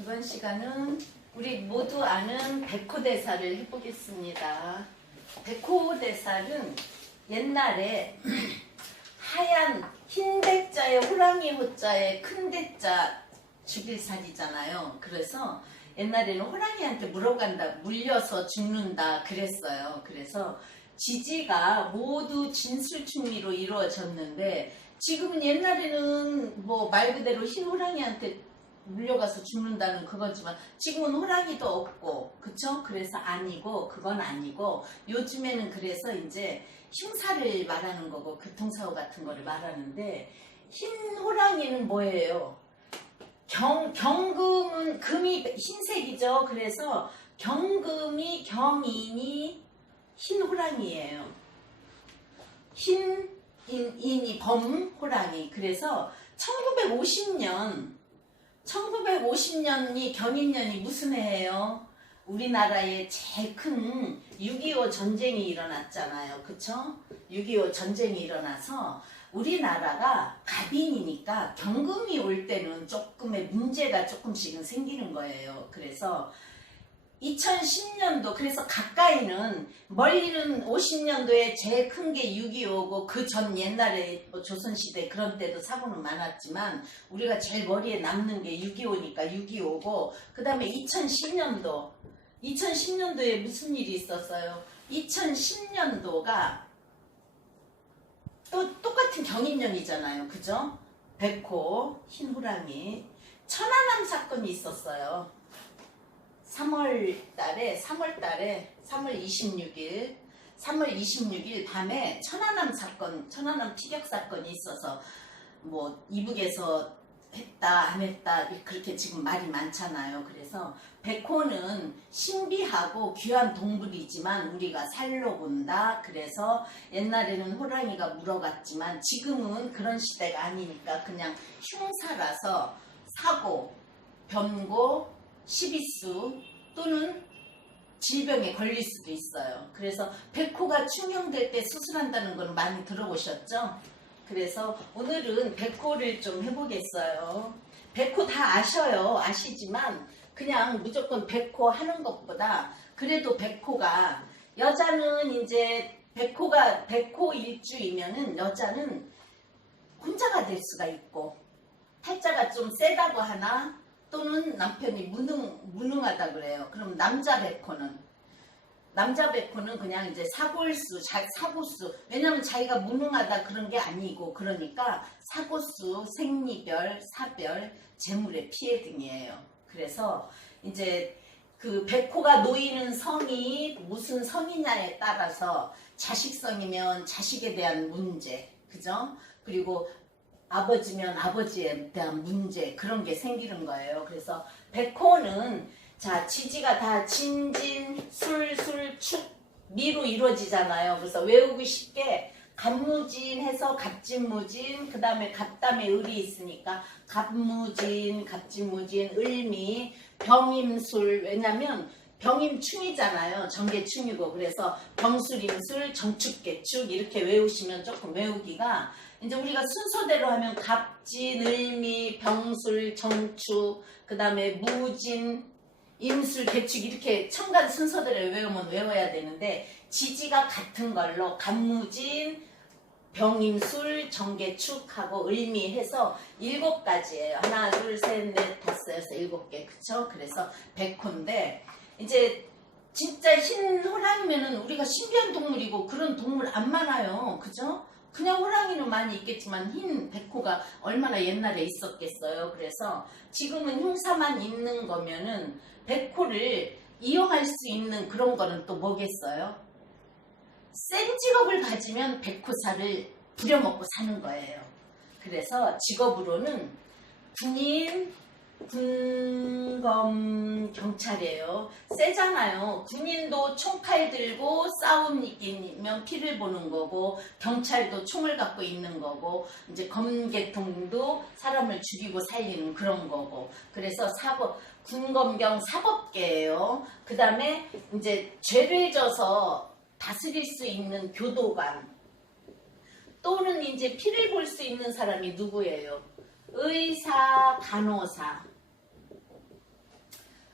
이번 시간은 우리 모두 아는 백호대사를 해보겠습니다. 백호대사는 옛날에 하얀 흰 대자에 호랑이 호자에 큰 대자 죽일살이잖아요. 그래서 옛날에는 호랑이한테 물려서 죽는다 그랬어요. 그래서 지지가 모두 진술충리로 이루어졌는데 지금은 옛날에는 뭐 말 그대로 흰 호랑이한테 물려가서 죽는다는 그거지만 지금은 호랑이도 없고 그쵸? 그래서 아니고 그건 아니고 요즘에는 그래서 이제 흉사를 말하는 거고 교통사고 같은 거를 말하는데 흰 호랑이는 뭐예요? 경금은 금이 흰색이죠. 그래서 경금이 경인이 흰 호랑이에요. 흰 인이 범 호랑이. 그래서 1950년이 견인년이 무슨 해예요? 우리나라에 제일 큰 6.25 전쟁이 일어났잖아요. 그쵸? 6.25 전쟁이 일어나서 우리나라가 갑인이니까 경금이 올 때는 조금의 문제가 조금씩은 생기는 거예요. 그래서 2010년도 그래서 가까이는 멀리는 50년도에 제일 큰 게 6.25고 그 전 옛날에 뭐 조선시대 그런 때도 사고는 많았지만 우리가 제일 머리에 남는 게 6.25니까 6.25고 그 다음에 2010년도에 무슨 일이 있었어요? 2010년도가 또 똑같은 경인년이잖아요. 그죠? 백호, 흰호랑이 천안함 사건이 있었어요. 3월 26일 밤에 천안함 티격 사건이 있어서 뭐 이북에서 했다 안 했다 그렇게 지금 말이 많잖아요. 그래서 백호는 신비하고 귀한 동물이지만 우리가 살로 본다. 그래서 옛날에는 호랑이가 물어갔지만 지금은 그런 시대가 아니니까 그냥 흉사라서 사고, 변고, 시비수 또는 질병에 걸릴 수도 있어요. 그래서 백호가 충혈될 때 수술한다는 건 많이 들어보셨죠? 그래서 오늘은 백호를 좀 해보겠어요. 백호 다 아시지만 그냥 무조건 백호 하는 것보다 그래도 백호가 여자는 이제 백호 일주이면은 여자는 혼자가 될 수가 있고 팔자가 좀 세다고 하나 또는 남편이 무능하다 그래요. 그럼 남자 백호는 그냥 이제 사고수 왜냐면 자기가 무능하다 그런 게 아니고 그러니까 사고수, 생리별, 사별, 재물의 피해 등이에요. 그래서 이제 그 백호가 놓이는 성이 무슨 성이냐에 따라서 자식성이면 자식에 대한 문제, 그죠? 그리고 아버지면 아버지에 대한 문제 그런 게 생기는 거예요. 그래서 백호는 자 지지가 다 진진, 술술, 축, 미로 이루어지잖아요. 그래서 외우기 쉽게 갑무진 해서 갑진무진 그 다음에 갑담에 을이 있으니까 갑무진, 갑진무진, 을미, 병임술 왜냐면 병임충이잖아요. 정계충이고 그래서 병술임술, 정축계축 이렇게 외우시면 조금 외우기가 이제 우리가 순서대로 하면 갑진, 을미, 병술, 정축, 그 다음에 무진, 임술, 개축 이렇게 천간 순서대로 외워야 되는데 지지가 같은 걸로 갑무진, 병임술, 정계축하고 을미 해서 7가지예요. 하나, 둘, 셋, 넷, 다섯, 여섯, 7개. 그쵸? 그래서 백호인데 이제 진짜 흰 호랑이면은 우리가 신비한 동물이고 그런 동물 안 많아요. 그죠? 그냥 호랑이는 많이 있겠지만 흰 백호가 얼마나 옛날에 있었겠어요. 그래서 지금은 흉사만 있는 거면은 백호를 이용할 수 있는 그런 거는 또 뭐겠어요? 센 직업을 가지면 백호살을 부려먹고 사는 거예요. 그래서 직업으로는 군인, 군검, 경찰이에요. 세잖아요. 군인도 총칼 들고 싸움 이기면 피를 보는 거고 경찰도 총을 갖고 있는 거고 이제 검계통도 사람을 죽이고 살리는 그런 거고 그래서 군검경 사법계예요. 그 다음에 이제 죄를 져서 다스릴 수 있는 교도관 또는 이제 피를 볼 수 있는 사람이 누구예요? 의사, 간호사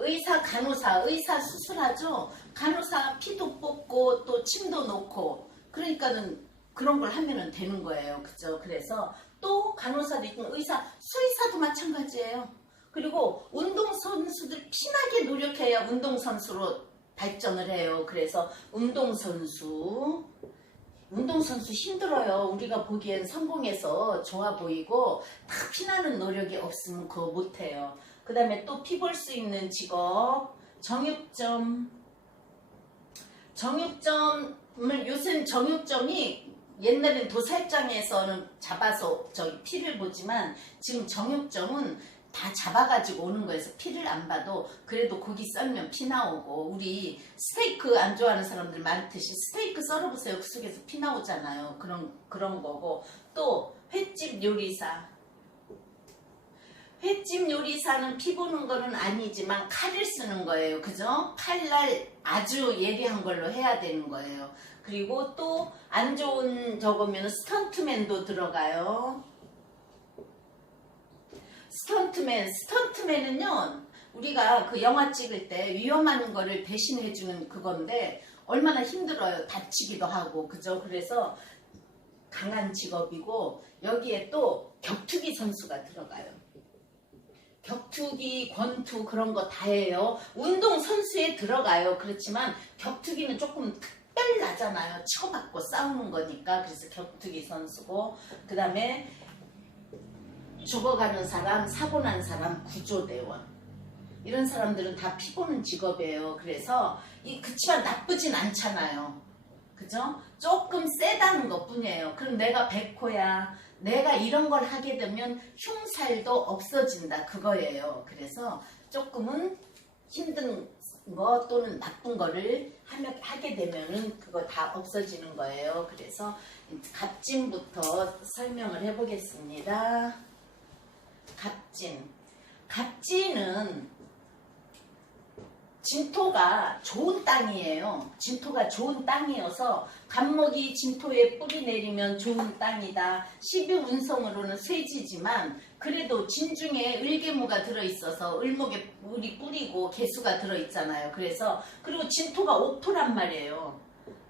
의사, 간호사, 의사 수술하죠. 간호사 피도 뽑고 또 침도 놓고 그러니까는 그런 걸 하면은 되는 거예요. 그죠? 그래서 또 간호사도 있고 의사, 수의사도 마찬가지예요. 그리고 운동선수들 피나게 노력해야 운동선수로 발전을 해요. 그래서 운동선수 힘들어요. 우리가 보기엔 성공해서 좋아 보이고 다 피나는 노력이 없으면 그거 못해요. 그 다음에 또 피 볼 수 있는 직업 정육점을 요새는 정육점이 옛날엔 도살장에서는 잡아서 저기 피를 보지만 지금 정육점은 다 잡아가지고 오는 거여서 피를 안 봐도 그래도 고기 썰면 피 나오고 우리 스테이크 안 좋아하는 사람들 많듯이 스테이크 썰어보세요. 그 속에서 피 나오잖아요. 그런 거고 또 횟집 요리사는 피 보는 거는 아니지만 칼을 쓰는 거예요. 그죠? 칼날 아주 예리한 걸로 해야 되는 거예요. 그리고 또 안 좋은 저거면 스턴트맨도 들어가요. 스턴트맨은요 우리가 그 영화 찍을 때 위험한 거를 대신해주는 그건데 얼마나 힘들어요. 다치기도 하고 그죠? 그래서 강한 직업이고 여기에 또 격투기 선수가 들어가요. 격투기, 권투 그런 거 다 해요. 운동 선수에 들어가요. 그렇지만 격투기는 조금 특별나잖아요. 치고받고 싸우는 거니까. 그래서 격투기 선수고 그 다음에 죽어가는 사람, 사고 난 사람, 구조대원 이런 사람들은 다 피 보는 직업이에요. 그래서 그치만 나쁘진 않잖아요. 그죠? 조금 세다는 것 뿐이에요. 그럼 내가 백호야. 내가 이런 걸 하게 되면 흉살도 없어진다. 그거예요. 그래서 조금은 힘든 거 또는 나쁜 거를 하게 되면은 그거 다 없어지는 거예요. 그래서 갑진부터 설명을 해보겠습니다. 갑진은 진토가 좋은 땅이에요. 진토가 좋은 땅이어서 갑목이 진토에 뿌리 내리면 좋은 땅이다. 12운성으로는 쇠지지만 그래도 진중에 을개무가 들어있어서 을목에 물이 뿌리고 개수가 들어있잖아요. 그리고 진토가 옥토란 말이에요.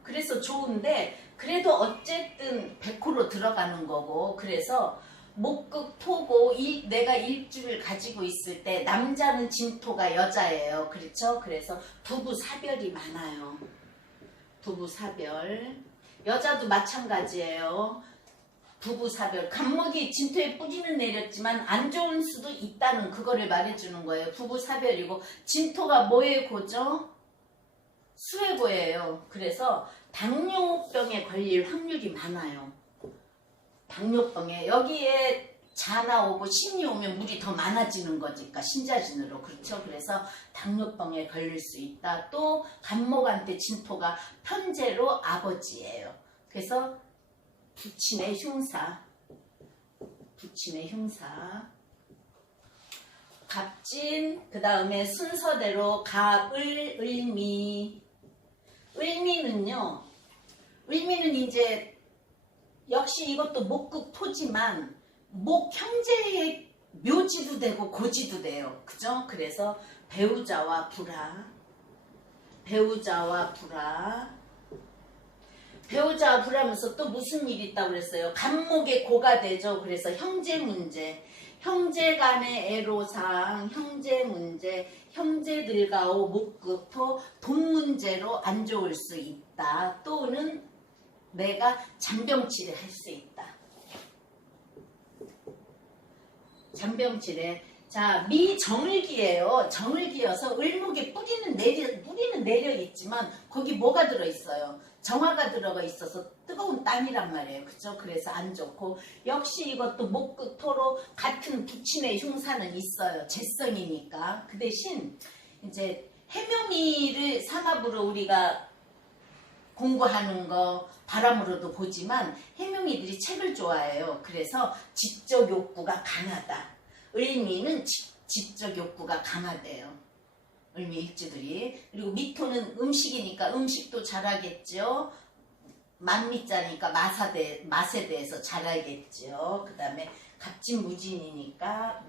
그래서 좋은데 그래도 어쨌든 백호로 들어가는 거고 그래서 목극 토고 내가 일주를 가지고 있을 때 남자는 진토가 여자예요. 그렇죠? 그래서 부부사별이 많아요. 부부사별. 여자도 마찬가지예요. 부부사별. 갑목이 진토에 뿌리는 내렸지만 안 좋은 수도 있다는 그거를 말해주는 거예요. 부부사별이고 진토가 뭐의 고죠? 수의 고예요. 그래서 당뇨병에 걸릴 확률이 많아요. 당뇨병에 여기에 자 나오고 신이 오면 물이 더 많아지는 거니까 신자진으로 그렇죠. 그래서 당뇨병에 걸릴 수 있다. 또 갑목한테 진토가 편제로 아버지예요. 그래서 부친의 흉사 갑진 그 다음에 순서대로 갑을 을미는 이제 역시 이것도 목극토지만 목 형제의 묘지도 되고 고지도 돼요. 그죠? 그래서 배우자와 불하면서 또 무슨 일이 있다고 그랬어요? 갑목의 고가 되죠. 그래서 형제 문제, 형제 간의 애로사항, 형제 문제, 형제들과의 목극토, 돈 문제로 안 좋을 수 있다. 또는 내가 잔병치레 할 수 있다. 잔병치레. 자, 미정을기예요. 정을기여서 을목에 뿌리는 내려 있지만 거기 뭐가 들어있어요? 정화가 들어가 있어서 뜨거운 땅이란 말이에요. 그죠? 그래서 안 좋고 역시 이것도 목극토로 같은 부친의 흉사는 있어요. 재성이니까. 그 대신 이제 해묘미를 삼합으로 우리가 공부하는 거 바람으로도 보지만 해묘미들이 책을 좋아해요. 그래서 지적 욕구가 강하다. 을미는 지적 욕구가 강하대요. 을미 일주들이. 그리고 미토는 음식이니까 음식도 잘하겠죠. 만미자니까 맛에 대해서 잘 알겠죠. 그 다음에 갑진무진이니까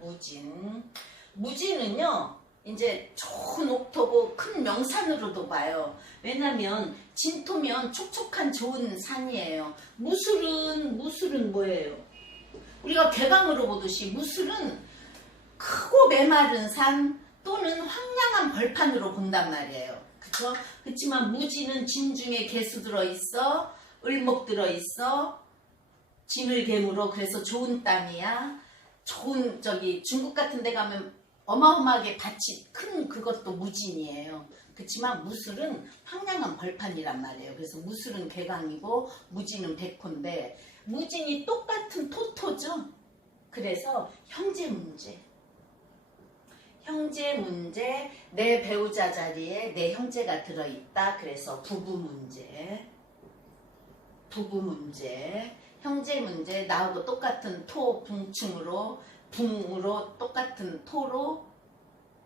무진은요 이제 좋은 옥토고 큰 명산으로도 봐요. 왜냐면 진토면 촉촉한 좋은 산이에요. 무술은 뭐예요? 우리가 개강으로 보듯이 무술은 크고 메마른 산 또는 황량한 벌판으로 본단 말이에요. 그쵸? 그렇지만 무지는 진중에 개수 들어있어, 을목 들어있어, 진을 개물어. 그래서 좋은 땅이야. 좋은 중국 같은 데 가면 어마어마하게 밭이 큰 그것도 무진이에요. 그렇지만 무술은 황량한 벌판이란 말이에요. 그래서 무술은 개강이고 무진은 백호인데 무진이 똑같은 토토죠. 그래서 형제 문제, 내 배우자 자리에 내 형제가 들어있다. 그래서 부부 문제, 형제 문제, 나하고 똑같은 토, 붕으로 똑같은 토로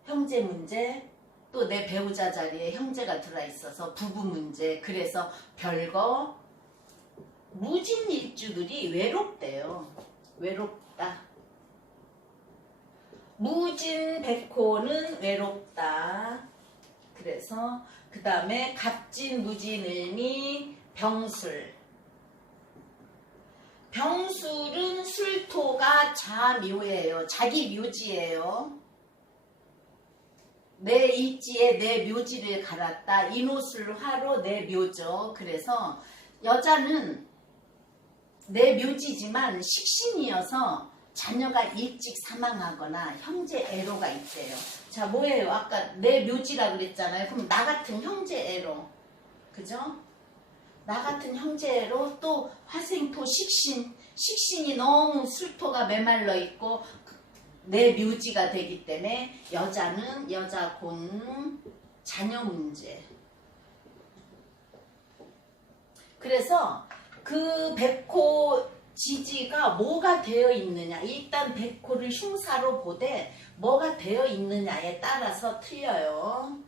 형제 문제, 또 내 배우자 자리에 형제가 들어있어서 부부 문제. 그래서 별거 무진일주들이 외롭대요. 외롭다. 무진 백호는 외롭다. 그래서 그 다음에 갑진 무진을미 병술은 술토가 자묘예요. 자기 묘지예요. 내 일지에 내 묘지를 갈았다. 인호술화로 내 묘죠. 그래서 여자는 내 묘지지만 식신이어서 자녀가 일찍 사망하거나 형제 애로가 있대요. 자, 뭐예요? 아까 내 묘지라 그랬잖아요. 그럼 나 같은 형제 애로, 그죠? 나 같은 형제 애로, 또 화생토 식신이 너무 술토가 메말라 있고 내 묘지가 되기 때문에 여자는 여자곤 자녀 문제. 그래서 그 백호 지지가 뭐가 되어 있느냐, 일단 백호를 흉사로 보되 뭐가 되어 있느냐에 따라서 틀려요.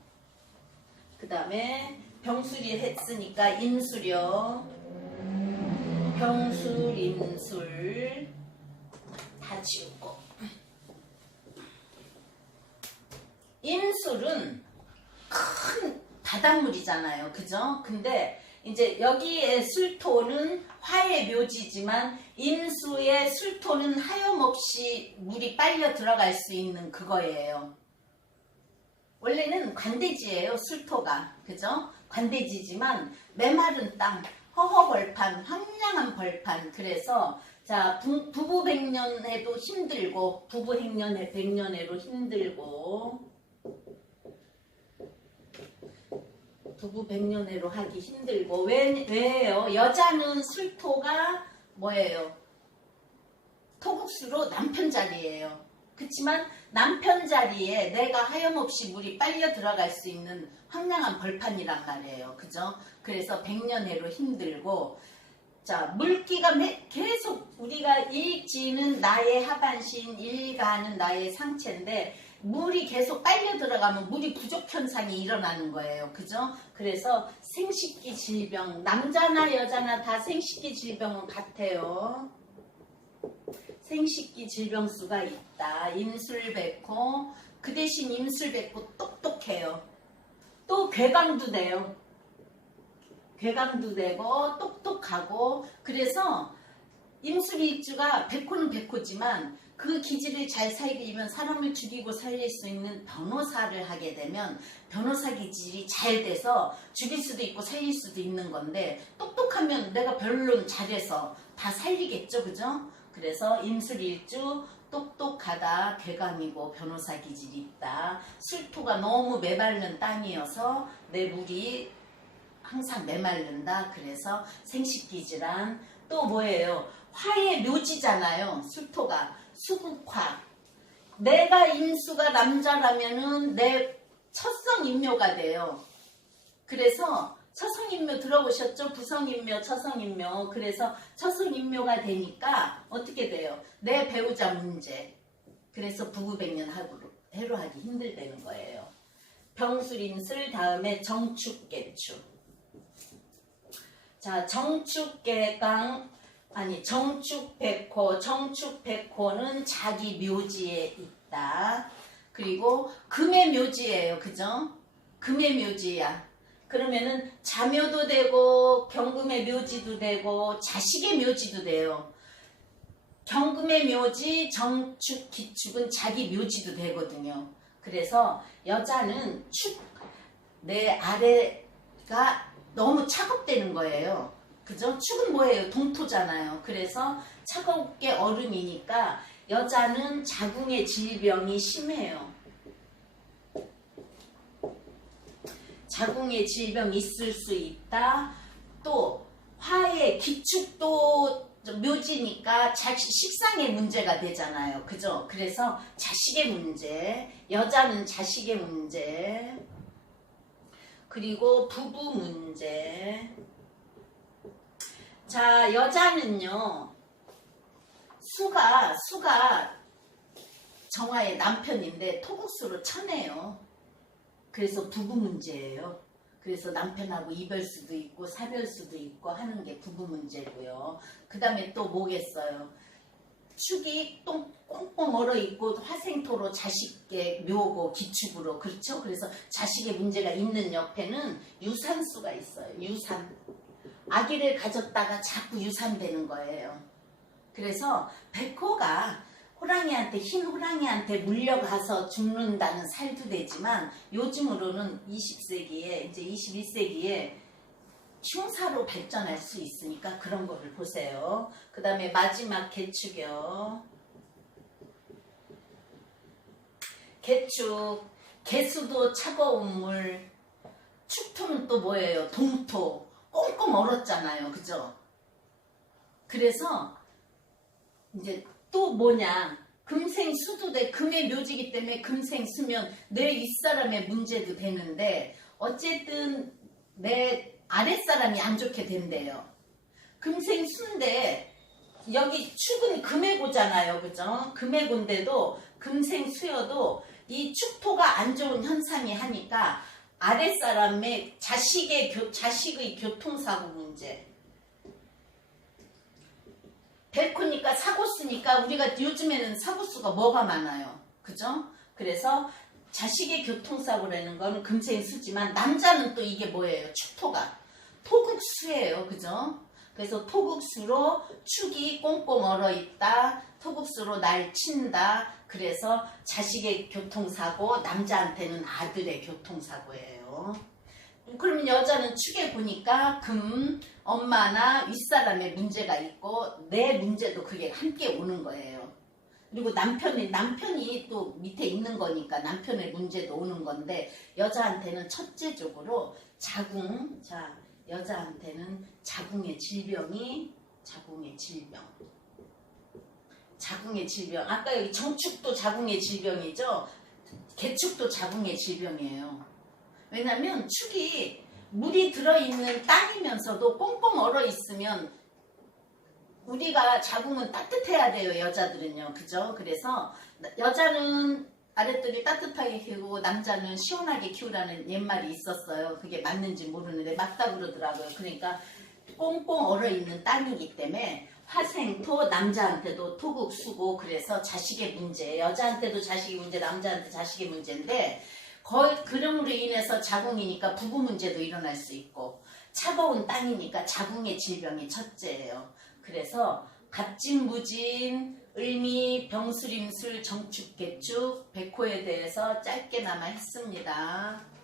그 다음에 병술이 했으니까 인술이요. 병술, 인술 다 지우고, 인술은 큰 바닷물이잖아요. 그죠? 근데 이제 여기에 술토는 화의 묘지지만 인수의 술토는 하염없이 물이 빨려 들어갈 수 있는 그거예요. 원래는 관대지예요. 술토가. 그죠? 관대지지만 메마른 땅, 허허벌판, 황량한 벌판. 그래서 자, 부부 백년해도 힘들고, 부부 행년해 백년해로 힘들고, 부부 백년해로 하기 힘들고. 왜예요? 여자는 술토가 뭐예요? 토국수로 남편 자리예요. 그렇지만 남편 자리에 내가 하염없이 물이 빨려 들어갈 수 있는 황량한 벌판이란 말이에요. 그죠? 그래서 백년해로 힘들고, 자, 물기가 계속 우리가 일지는 나의 하반신, 일가는 나의 상체인데 물이 계속 빨려 들어가면 물이 부족 현상이 일어나는 거예요. 그죠? 그래서 생식기 질병, 남자나 여자나 다 생식기 질병은 같아요. 생식기 질병수가 있다. 임술백호. 그 대신 임술백호 똑똑해요. 또 괴강도 돼요. 괴강도 되고 똑똑하고. 그래서 임술일주가 백호는 백호지만 그 기질을 잘 살리면 사람을 죽이고 살릴 수 있는 변호사를 하게 되면 변호사 기질이 잘 돼서 죽일 수도 있고 살릴 수도 있는 건데, 똑똑하면 내가 변론 잘해서 다 살리겠죠. 그죠? 그래서 임술일주 똑똑하다. 괴강이고 변호사 기질이 있다. 술토가 너무 메마른 땅이어서 내 물이 항상 메마른다. 그래서 생식기질환. 또 뭐예요? 화의 묘지잖아요. 술토가 수국화. 내가 인수가 남자라면은 내 첫성인묘가 돼요. 그래서 처성인묘 들어보셨죠? 부성인묘, 처성인묘. 그래서 처성인묘가 되니까 어떻게 돼요? 내 배우자 문제. 그래서 부부백년 해로 하기 힘들다는 거예요. 병술인술, 다음에 정축개축. 자, 정축개강, 아니 정축백호. 정축백호는 자기 묘지에 있다. 그리고 금의 묘지예요. 그죠? 금의 묘지야. 그러면은 자묘도 되고 경금의 묘지도 되고 자식의 묘지도 돼요. 경금의 묘지, 정축, 기축은 자기 묘지도 되거든요. 그래서 여자는 내 아래가 너무 차갑되는 거예요. 그죠? 축은 뭐예요? 동토잖아요. 그래서 차갑게 얼음이니까 여자는 자궁의 질병이 심해요. 자궁의 질병이 있을 수 있다. 또 화의 기축도 묘지니까 식상의 문제가 되잖아요. 그죠? 그래서 자식의 문제, 여자는 자식의 문제, 그리고 부부 문제. 자, 여자는요, 수가 정화의 남편인데 토국수로 쳐내요. 그래서 부부 문제예요. 그래서 남편하고 이별수도 있고 사별수도 있고 하는 게 부부 문제고요. 그 다음에 또 뭐겠어요? 축이 꽁꽁 얼어있고 화생토로 자식의 묘고 기축으로. 그렇죠? 그래서 자식의 문제가 있는 옆에는 유산수가 있어요. 유산. 아기를 가졌다가 자꾸 유산되는 거예요. 그래서 백호가 흰 호랑이한테 물려가서 죽는다는 살도 되지만 요즘으로는 20세기에 이제 21세기에 흉사로 발전할 수 있으니까 그런 거를 보세요. 그 다음에 마지막 개축이요. 개축, 개수도 차가운 물, 축토는 또 뭐예요? 동토, 꽁꽁 얼었잖아요. 그죠? 그래서 이제 또 뭐냐, 금생수도 돼. 금의 묘지기 때문에 금생수면 내 윗사람의 문제도 되는데 어쨌든 내 아랫사람이 안 좋게 된대요. 금생수인데 여기 축은 금의 고잖아요. 그죠? 금의 고인데도 금생수여도 이 축토가 안 좋은 현상이 하니까 아랫사람의 자식의 교통사고 문제. 백호니까 사고수니까 우리가 요즘에는 사고수가 뭐가 많아요. 그죠? 그래서 자식의 교통사고라는 건 금생수지만 남자는 또 이게 뭐예요? 축토가. 토국수예요. 그죠? 그래서 토국수로 축이 꽁꽁 얼어있다. 토국수로 날 친다. 그래서 자식의 교통사고, 남자한테는 아들의 교통사고예요. 그러면 여자는 축에 보니까 엄마나 윗사람의 문제가 있고 내 문제도 그게 함께 오는 거예요. 그리고 남편이 또 밑에 있는 거니까 남편의 문제도 오는 건데 여자한테는 첫째적으로 여자한테는 자궁의 질병. 아까 여기 정축도 자궁의 질병이죠. 개축도 자궁의 질병이에요. 왜냐면 축이 물이 들어있는 땅이면서도 꽁꽁 얼어있으면 우리가 자궁은 따뜻해야 돼요. 여자들은요. 그죠? 그래서 여자는 아랫돌이 따뜻하게 키우고 남자는 시원하게 키우라는 옛말이 있었어요. 그게 맞는지 모르는데 맞다고 그러더라고요. 그러니까 꽁꽁 얼어있는 땅이기 때문에 화생토, 남자한테도 토국수고, 그래서 자식의 문제, 여자한테도 자식의 문제, 남자한테 자식의 문제인데 거의 그럼으로 인해서 자궁이니까 부부 문제도 일어날 수 있고, 차가운 땅이니까 자궁의 질병이 첫째예요. 그래서 갑진무진, 을미, 병술임술, 정축, 개축, 백호에 대해서 짧게나마 했습니다.